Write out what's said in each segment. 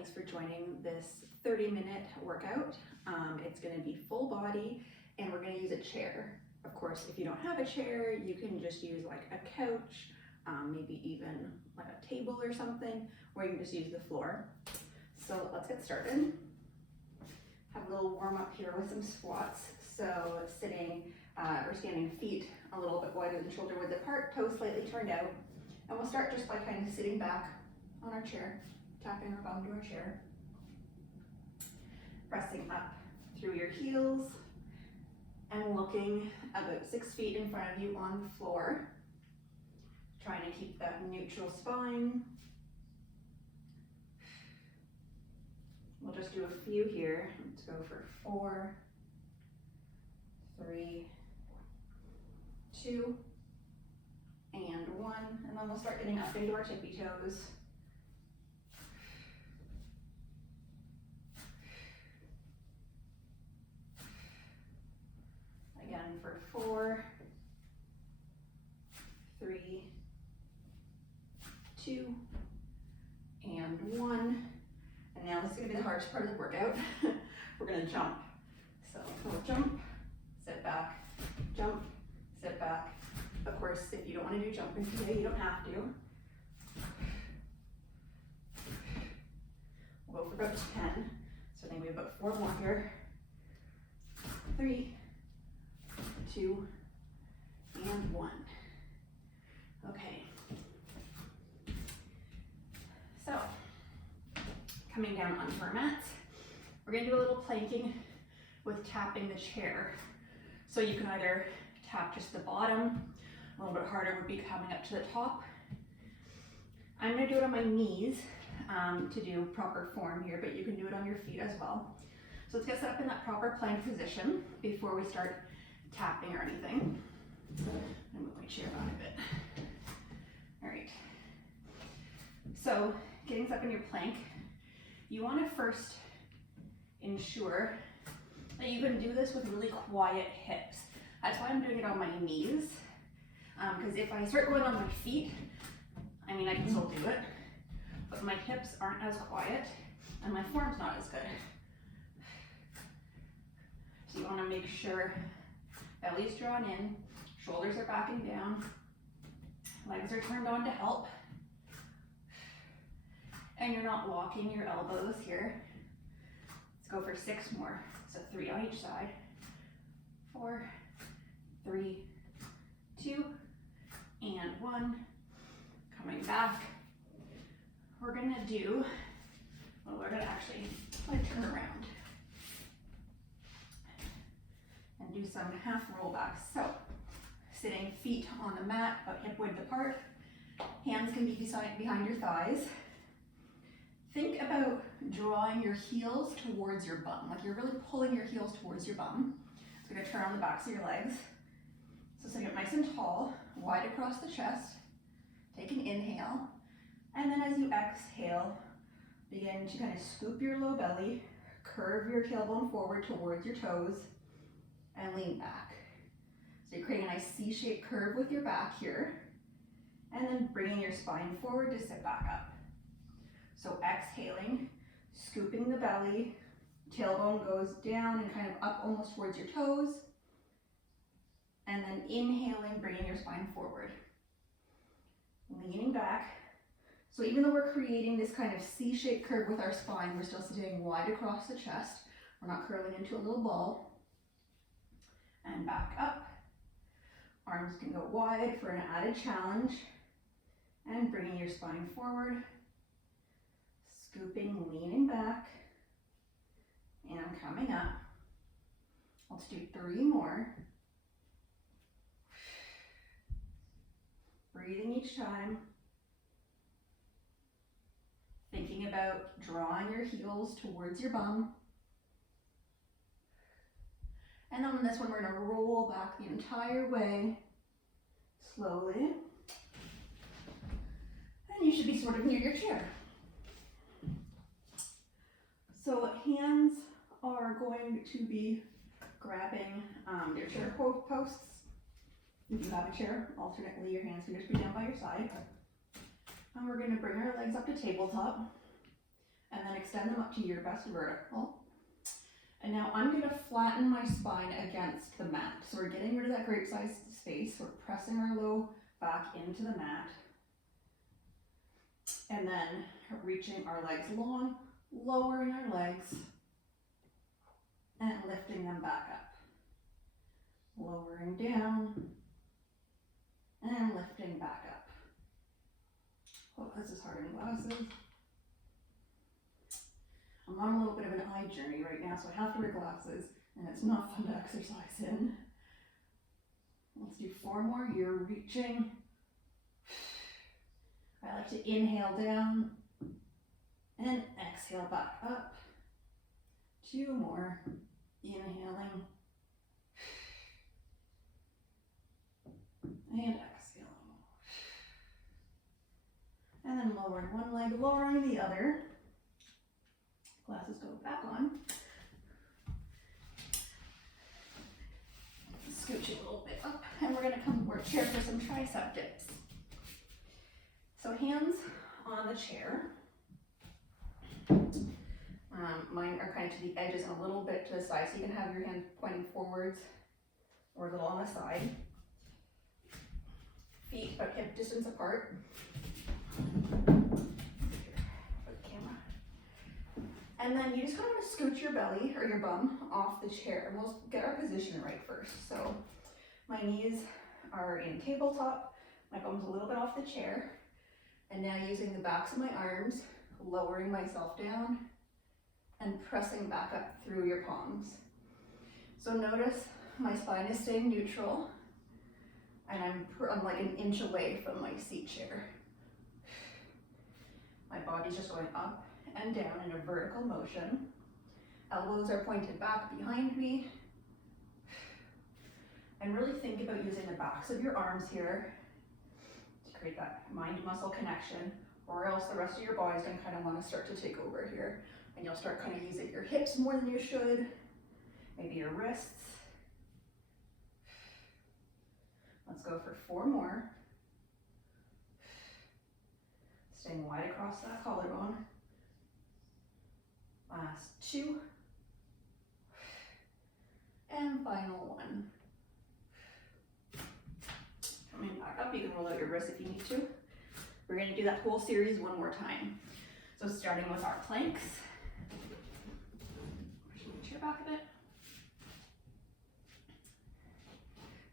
thanks for joining this 30-minute workout. It's going to be full body and we're going to use a chair. Of course, if you don't have a chair, you can just use like a couch, maybe even like a table or something, or you can just use the floor. So let's get started. Have a little warm up here with some squats. So sitting or standing, feet a little bit wider than shoulder width apart, toes slightly turned out. And we'll start just by kind of sitting back on our chair, tapping our bum to our chair. Pressing up through your heels and looking about 6 feet in front of you on the floor. Trying to keep that neutral spine. We'll just do a few here. Let's go for 4, 3, 2, and 1. And then we'll start getting up into our tippy toes. Again for 4, 3, 2, and 1. And now this is going to be the hardest part of the workout. We're going to jump. So we'll jump, sit back, jump, sit back. Of course, if you don't want to do jumping today, you don't have to. We'll go for about 10. So I think we have about 4 more here. 3, 2, and 1. Okay. So, coming down onto our mats, we're going to do a little planking with tapping the chair. So you can either tap just the bottom, a little bit harder would be coming up to the top. I'm going to do it on my knees to do proper form here, but you can do it on your feet as well. So let's get set up in that proper plank position before we start tapping or anything. I'm move my chair out a bit. All right. So getting set up in your plank, you want to first ensure that you can do this with really quiet hips. That's why I'm doing it on my knees, because if I start going on my feet, I mean, I can still do it, but my hips aren't as quiet and my form's not as good. So you want to make sure belly's drawn in, shoulders are backing down, legs are turned on to help, and you're not locking your elbows here. Let's go for 6 more. So 3 on each side. 4, 3, 2, and 1. Coming back. We're gonna do, well, we're gonna actually turn around and do some half rollbacks. So sitting, feet on the mat, about hip width apart. Hands can be behind your thighs. Think about drawing your heels towards your bum, like you're really pulling your heels towards your bum. So we're gonna turn on the backs of your legs. So sitting up nice and tall, wide across the chest. Take an inhale, and then as you exhale, begin to kind of scoop your low belly, curve your tailbone forward towards your toes, and lean back. So you're creating a nice C-shaped curve with your back here, and then bringing your spine forward to sit back up. So exhaling, scooping the belly, tailbone goes down and kind of up almost towards your toes, and then inhaling, bringing your spine forward. Leaning back. So even though we're creating this kind of C-shaped curve with our spine, we're still sitting wide across the chest. We're not curling into a little ball. And back up. Arms can go wide for an added challenge. And bringing your spine forward. Scooping, leaning back. And coming up. Let's do 3 more. Breathing each time. Thinking about drawing your heels towards your bum. And then on this one, we're going to roll back the entire way, slowly. And you should be sort of near your chair. So hands are going to be grabbing your chair posts. If you have a chair, alternately your hands can just be down by your side. And we're going to bring our legs up to tabletop and then extend them up to your best vertical. And now I'm going to flatten my spine against the mat. So we're getting rid of that grape-sized space. We're pressing our low back into the mat. And then reaching our legs long, lowering our legs, and lifting them back up. Lowering down, and lifting back up. Oh, this is hard in glasses. I'm on a little bit of an eye journey right now, so I have to wear glasses, and it's not fun to exercise in. Let's do 4 more. You're reaching. I like to inhale down and exhale back up. 2 more. Inhaling and exhaling. And then lowering one leg, lowering the other. Glasses go back on. Scooch it a little bit up, and we're going to come over chair for some tricep dips. So hands on the chair. Mine are kind of to the edges and a little bit to the side, so you can have your hand pointing forwards or a little on the side. Feet about hip distance apart. And then you just kind of want to scoot your belly or your bum off the chair. And we'll get our position right first. So my knees are in tabletop, my bum's a little bit off the chair. And now using the backs of my arms, lowering myself down and pressing back up through your palms. So notice my spine is staying neutral and I'm like an inch away from my seat chair. My body's just going up and down in a vertical motion. Elbows are pointed back behind me. And really think about using the backs of your arms here to create that mind-muscle connection, or else the rest of your body's gonna kind of want to start to take over here. And you'll start kind of using your hips more than you should, maybe your wrists. Let's go for 4 more. Staying wide across that collarbone. Last 2. And final 1. Coming back up, you can roll out your wrists if you need to. We're going to do that whole series 1 more time. So starting with our planks. Pushing the chair back a bit.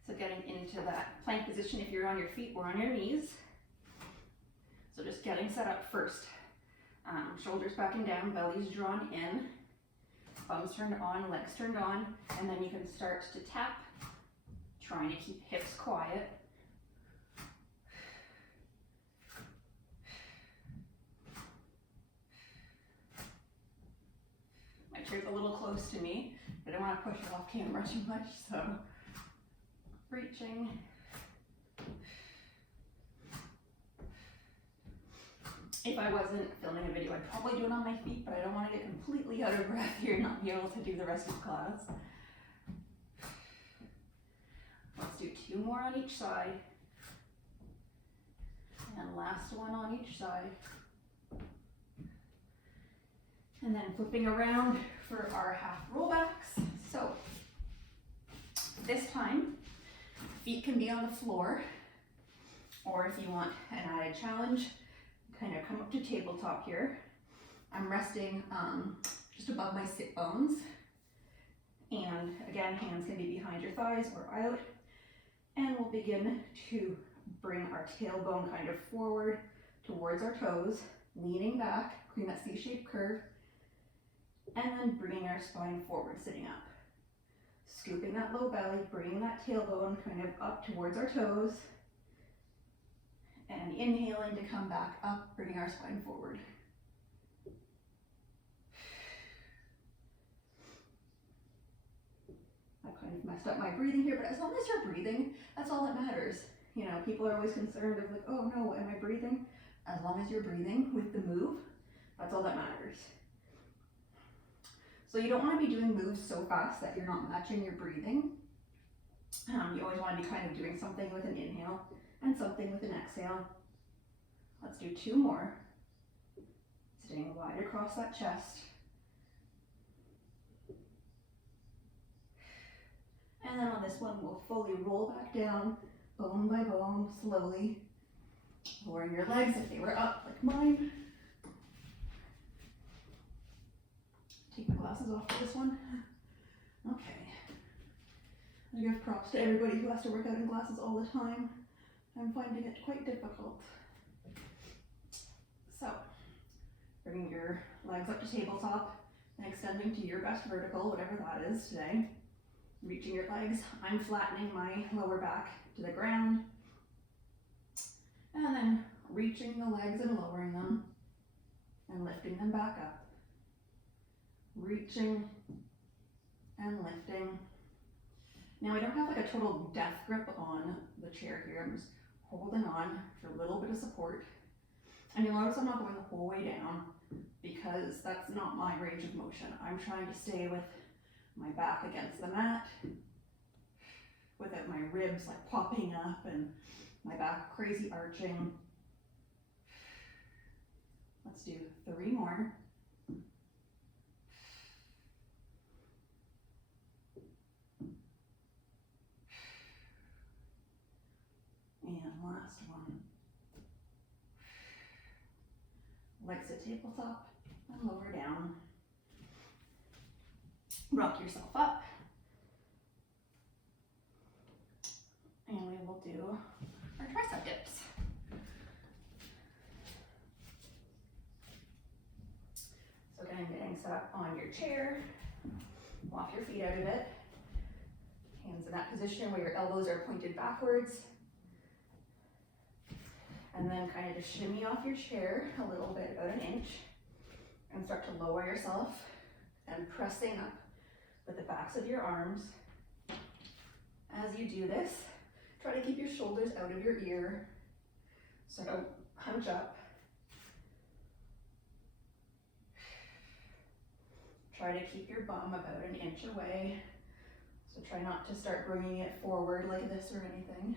So getting into that plank position if you're on your feet or on your knees. So just getting set up first. Shoulders back and down, belly's drawn in, thumbs turned on, legs turned on, and then you can start to tap, trying to keep hips quiet. My chair's a little close to me. I don't want to push it off camera too much, so reaching. If I wasn't filming a video, I'd probably do it on my feet, but I don't want to get completely out of breath here and not be able to do the rest of the class. Let's do 2 more on each side. And last one on each side. And then flipping around for our half rollbacks. So this time, feet can be on the floor, or if you want an added challenge, kind of come up to tabletop here. I'm resting just above my sit bones. And again, hands can be behind your thighs or out. And we'll begin to bring our tailbone kind of forward towards our toes, leaning back, creating that C-shaped curve, and then bringing our spine forward, sitting up. Scooping that low belly, bringing that tailbone kind of up towards our toes, and inhaling to come back up, bringing our spine forward. I've kind of messed up my breathing here, but as long as you're breathing, that's all that matters. You know, people are always concerned of like, oh no, am I breathing? As long as you're breathing with the move, that's all that matters. So you don't want to be doing moves so fast that you're not matching your breathing. You always want to be kind of doing something with an inhale and something with an exhale. Let's do 2 more. Staying wide across that chest. And then on this one, we'll fully roll back down, bone by bone, slowly. Lowering your legs if they were up like mine. Take my glasses off for this one. Okay. I give props to everybody who has to work out in glasses all the time. I'm finding it quite difficult. So, bringing your legs up to tabletop and extending to your best vertical, whatever that is today. Reaching your legs. I'm flattening my lower back to the ground. And then reaching the legs and lowering them and lifting them back up. Reaching and lifting. Now I don't have like a total death grip on the chair here. I'm just holding on for a little bit of support. And you'll notice I'm not going the whole way down because that's not my range of motion. I'm trying to stay with my back against the mat without my ribs like popping up and my back crazy arching. Let's do 3 more. And last one. Legs to tabletop and lower down. Rock yourself up. And we will do our tricep dips. So again, getting set up on your chair. Walk your feet out of it. Hands in that position where your elbows are pointed backwards. And then kind of just shimmy off your chair a little bit, about an inch. And start to lower yourself and pressing up with the backs of your arms. As you do this, try to keep your shoulders out of your ear. So don't hunch up. Try to keep your bum about an inch away. So try not to start bringing it forward like this or anything.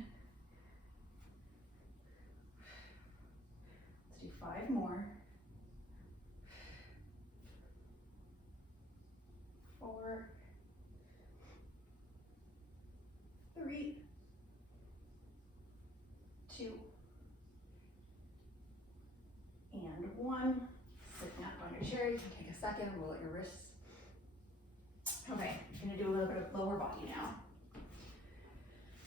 Let's do 5 more. 4, 3, 2, and 1. Sitting up on your chair, you can take a second, roll out your wrists. Okay, I'm gonna do a little bit of lower body now.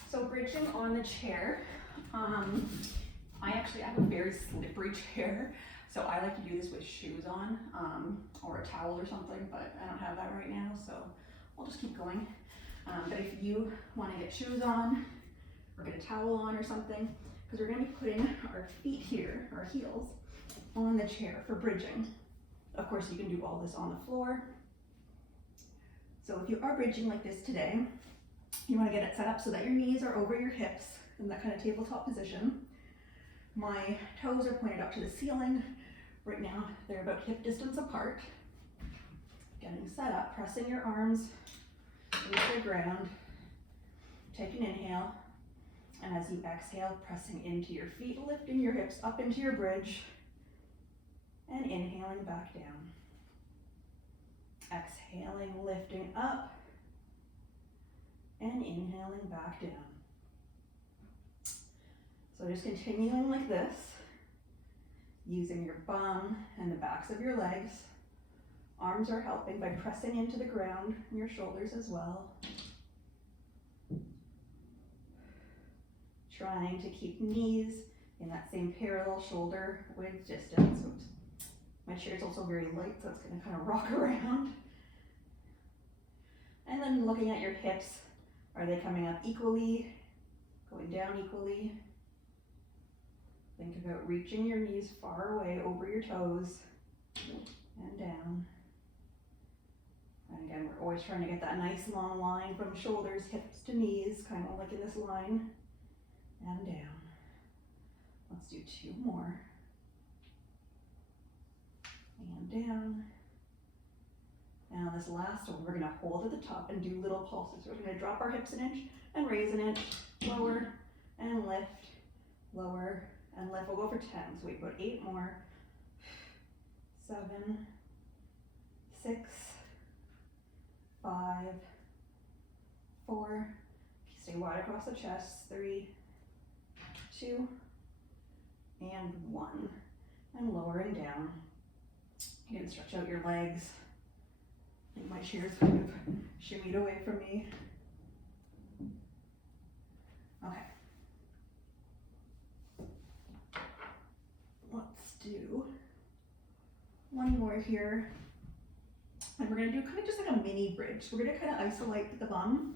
So bridging on the chair, I actually have a very slippery chair, so I like to do this with shoes on, or a towel or something, but I don't have that right now, so I'll just keep going. But if you want to get shoes on, or get a towel on or something, because we're going to be putting our feet here, our heels, on the chair for bridging. Of course, you can do all this on the floor. So if you are bridging like this today, you want to get it set up so that your knees are over your hips in that kind of tabletop position. My toes are pointed up to the ceiling. Right now, they're about hip distance apart. Getting set up, pressing your arms into the ground. Take an inhale, and as you exhale, pressing into your feet, lifting your hips up into your bridge, and inhaling back down. Exhaling, lifting up, and inhaling back down. So just continuing like this, using your bum and the backs of your legs. Arms are helping by pressing into the ground and your shoulders as well. Trying to keep knees in that same parallel shoulder width distance. Oops. My chair is also very light, so it's going to kind of rock around. And then looking at your hips, are they coming up equally, going down equally? Think about reaching your knees far away over your toes and down. And again, we're always trying to get that nice long line from shoulders, hips to knees, kind of like in this line, and down. Let's do 2 more. And down. And on this last one, we're going to hold at the top and do little pulses. We're going to drop our hips an inch and raise an inch, lower and lift, lower and lift. We'll go for 10, so we put 8 more. 7, 6, 5, 4, stay wide across the chest, 3, 2, and 1. And lowering down. You can stretch out your legs. I think my chair's kind of shimmied away from me. Okay. Let's do one more here. And we're gonna do kind of just like a mini bridge. We're gonna kind of isolate the bum.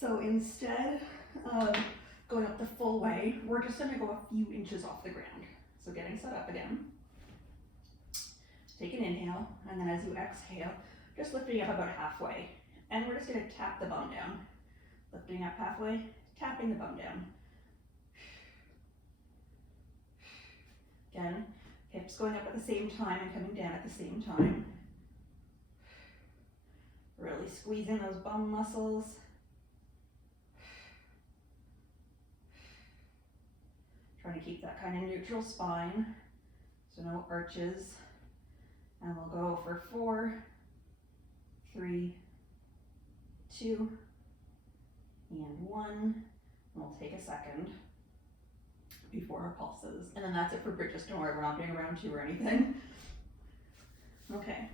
So instead of going up the full way, we're just gonna go a few inches off the ground. So getting set up again. Take an inhale, and then as you exhale, just lifting up about halfway. And we're just gonna tap the bum down. Lifting up halfway, tapping the bum down. Again, hips going up at the same time and coming down at the same time. Really squeezing those bum muscles. Trying to keep that kind of neutral spine, so no arches. And we'll go for 4, 3, 2, and 1. And we'll take a second before our pulses. And then that's it for bridges. Don't worry, we're not doing round 2 or anything. Okay,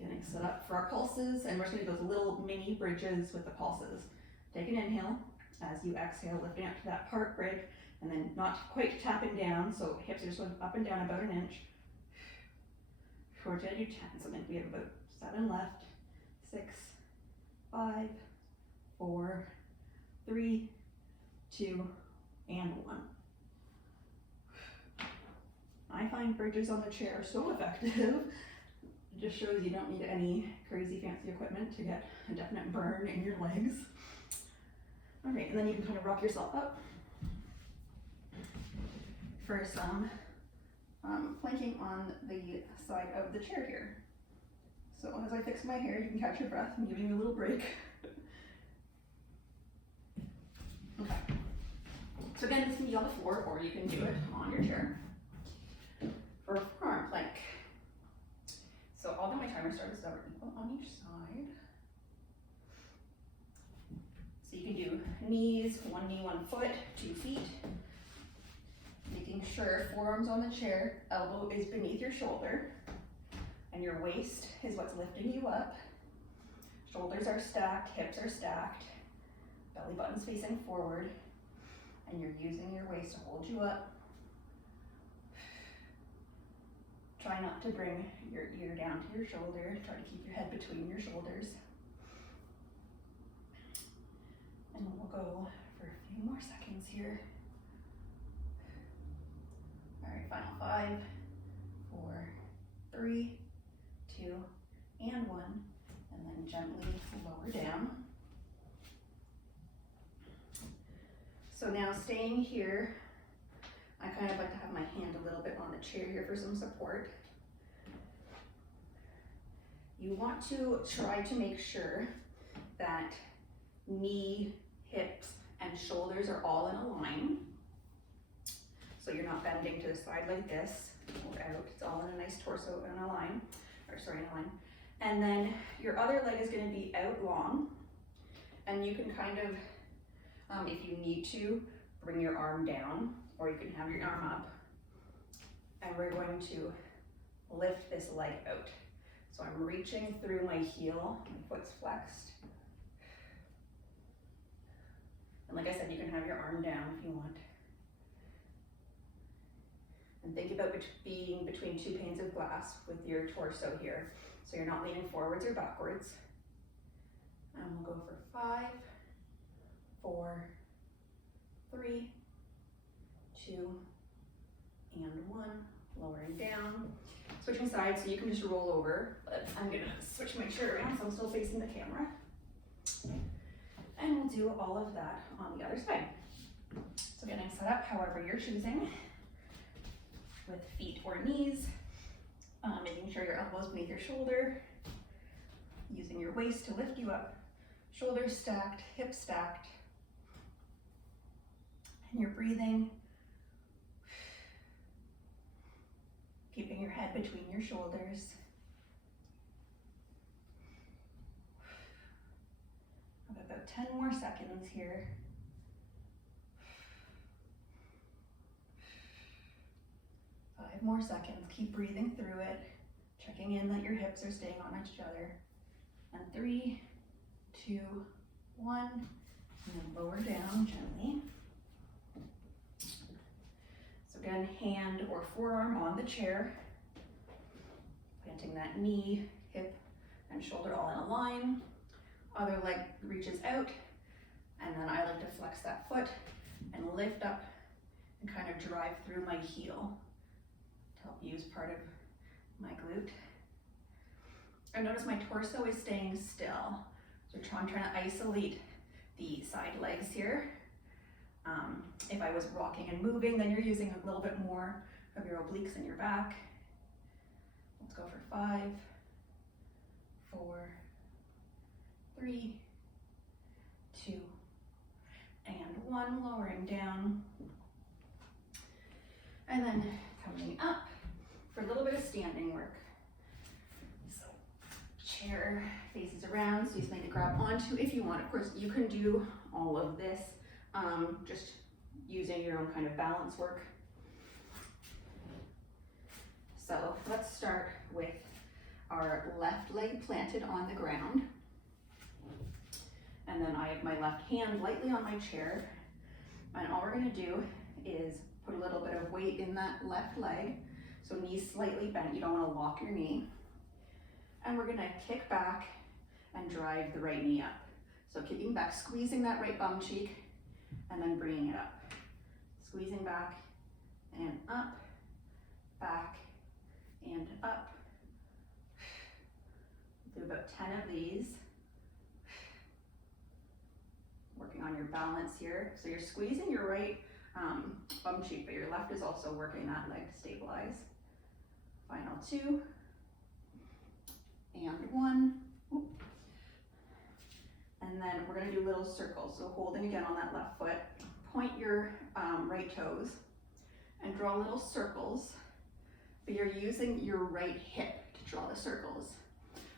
getting set up for our pulses, and we're just gonna do those little mini bridges with the pulses. Take an inhale. As you exhale, lifting up to that part break, and then not quite tapping down, so hips are just going up and down about an inch. We're gonna do 10, so I think we have about 7 left. 6, 5, 4, 3, 2, and 1. I find bridges on the chair so effective. It just shows you don't need any crazy fancy equipment to get a definite burn in your legs. Okay, and then you can kind of rock yourself up for some planking on the side of the chair here. So as I fix my hair, you can catch your breath. I'm giving you a little break. Okay. So again, this can be on the floor, or you can do it on your chair. For a forearm plank. So I'll get my timer started so we're equal on each side. So you can do knees, 1 knee, 1 foot, 2 feet. Making sure forearms on the chair, elbow is beneath your shoulder, and your waist is what's lifting you up. Shoulders are stacked, hips are stacked, belly button's facing forward, and you're using your waist to hold you up. Try not to bring your ear down to your shoulder. Try to keep your head between your shoulders. And we'll go for a few more seconds here. All right, final 5, 4, 3, 2, and 1. And then gently lower down. So now staying here, I kind of like to have my hand a little bit on the chair here for some support. You want to try to make sure that knee, hips, and shoulders are all in a line. So you're not bending to the side like this or out. It's all in a nice torso in a line, in a line. And then your other leg is going to be out long, and you can kind of, if you need to, bring your arm down, or you can have your arm up. And we're going to lift this leg out. So I'm reaching through my heel, my foot's flexed. And like I said, you can have your arm down if you want. And think about being between 2 panes of glass with your torso here. So you're not leaning forwards or backwards. And we'll go for 5, 4, 3, 2, and 1. Lowering down. Switching sides, so you can just roll over, but I'm gonna switch my chair around so I'm still facing the camera. And we'll do all of that on the other side. So getting set up however you're choosing, with feet or knees, making sure your elbows beneath your shoulder, using your waist to lift you up, shoulders stacked, hips stacked, and you're breathing. keeping your head between your shoulders. Have about 10 more seconds here. 5 more seconds, keep breathing through it, checking in that your hips are staying on each other. And 3, 2, 1, and then lower down gently. So again, hand or forearm on the chair, planting that knee, hip, and shoulder all in a line. Other leg reaches out, and then I like to flex that foot and lift up and kind of drive through my heel to help use part of my glute. I notice my torso is staying still. So I'm trying to isolate the side legs here. If I was rocking and moving, then you're using a little bit more of your obliques in your back. Let's go for 5, 4, 3, 2, and 1, lowering down. And then coming up for a little bit of standing work. So chair faces around, so you just need to grab onto if you want. Of course, you can do all of this just using your own kind of balance work. So let's start with our left leg planted on the ground. And then I have my left hand lightly on my chair. And all we're gonna do is put a little bit of weight in that left leg. So knees slightly bent, you don't wanna lock your knee. And we're gonna kick back and drive the right knee up. So kicking back, squeezing that right bum cheek, and then bringing it up. Squeezing back and up, back and up. Do about 10 of these. Working on your balance here. So you're squeezing your right bum cheek, but your left is also working that leg to stabilize. Final 2 and 1. And then we're gonna do little circles. So holding again on that left foot, point your right toes and draw little circles, but you're using your right hip to draw the circles.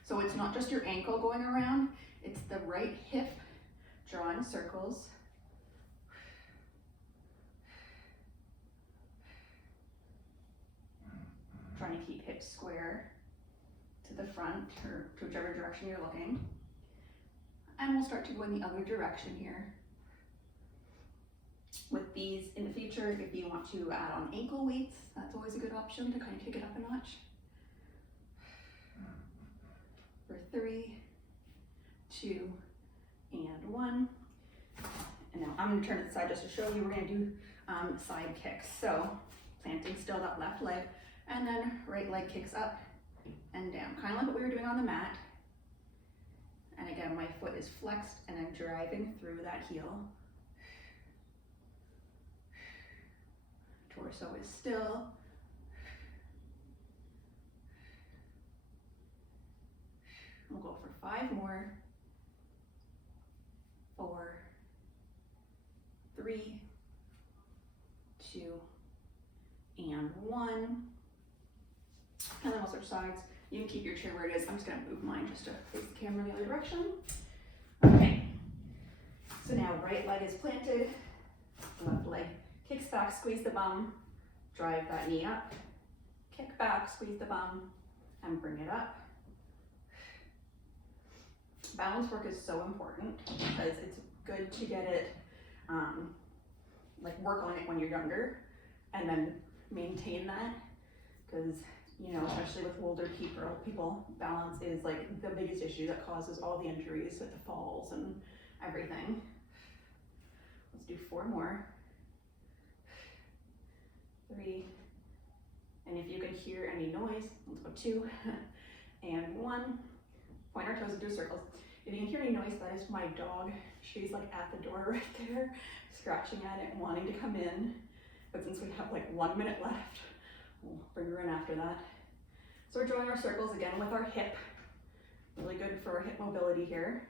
So it's not just your ankle going around, it's the right hip drawing circles. Trying to keep hips square to the front or to whichever direction you're looking. And we'll start to go in the other direction here. With these in the future, if you want to add on ankle weights, that's always a good option to kind of kick it up a notch. For 3, 2, and 1. And now I'm going to turn to the side just to show you. We're going to do side kicks. So planting still that left leg, and then right leg kicks up and down, kind of like what we were doing on the mat. And again, my foot is flexed and I'm driving through that heel. Torso is still. We'll go for 5 more. 4, 3, 2, and 1. And then we'll switch sides. You can keep your chair where it is. I'm just gonna move mine just to face the camera the other direction. Okay, so now right leg is planted, left leg kicks back, squeeze the bum, drive that knee up, kick back, squeeze the bum, and bring it up. Balance work is so important because it's good to get it, like work on it when you're younger and then maintain that, because you know, especially with older people, balance is like the biggest issue that causes all the injuries with the falls and everything. Let's do 4 more. 3, and if you can hear any noise, let's go 2 and 1. Point our toes into circles. If you can hear any noise, that is my dog. She's like at the door right there, scratching at it and wanting to come in. But since we have like 1 minute left, we'll bring her in after that. So we're drawing our circles again with our hip. Really good for our hip mobility here.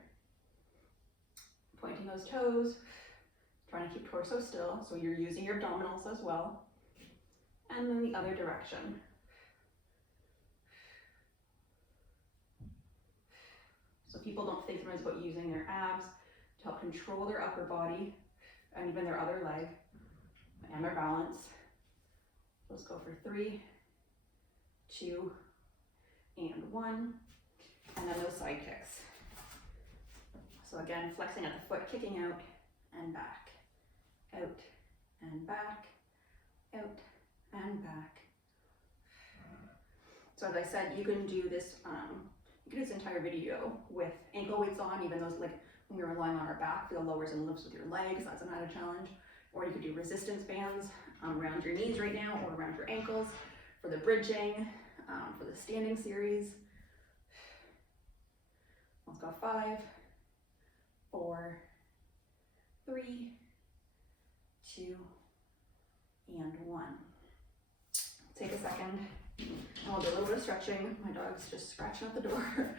Pointing those toes, trying to keep torso still, so you're using your abdominals as well. And then the other direction. people don't think sometimes about using their abs to help control their upper body and even their other leg and their balance. Let's go for 3, 2, and 1, and then those side kicks. So again, flexing at the foot, kicking out and back, out and back, out and back. So as I said, you can do this, you can do this entire video with ankle weights on, even those like when we were lying on our back for the lowers and lifts with your legs, that's another challenge. Or you could do resistance bands around your knees right now or around your ankles for the bridging, for the standing series. Let's go 5, 4, 3, 2, and 1. Take a second, and we'll do a little bit of stretching. My dog's just scratching at the door.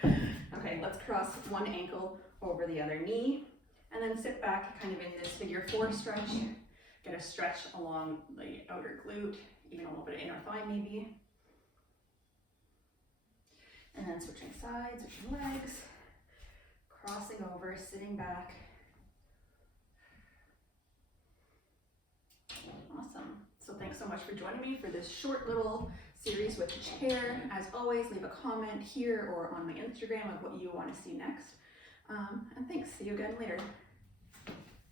Okay, let's cross one ankle over the other knee, and then sit back kind of in this figure 4 stretch. Get a stretch along the outer glute, even a little bit of inner thigh maybe. And then switching sides, switching legs, crossing over, sitting back. Awesome. So thanks so much for joining me for this short little series with the chair. As always, leave a comment here or on my Instagram of what you want to see next. And thanks. See you again later.